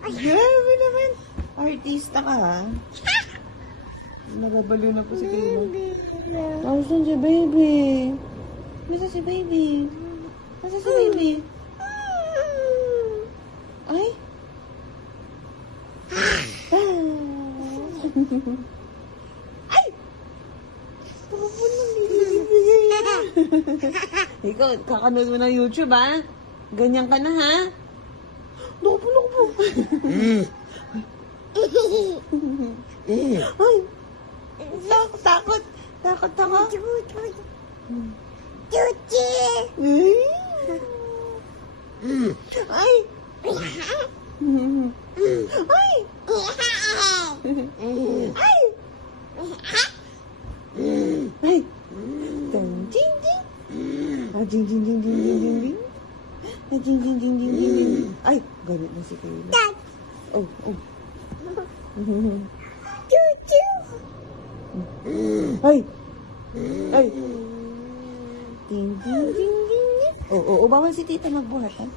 Ay, grabe naman. Artista ka, ha? Nagabalo na po si Kayla. Nasaan si baby? Nasaan si baby? Nasaan si baby? Ay? Ay! Ikaw, kakanood mo ng YouTube, ha? Ganyan ka na, ha? Naku po. Ay! Takot. Takot ako. Chuchi! Ay! Ay! Ay! Ay! Ay! Ding, ding, ding. Ah, ding, ding, ding, ding, ding, ding, ding. Ah, ding, ding, ding, ding, ding, ding. Ay, ganit na si Kayla. Dad! Oh. Chuchu! Ay! Ay! Ding, ding, ding, ding. Oh, bawal si tita magbuhat, ha?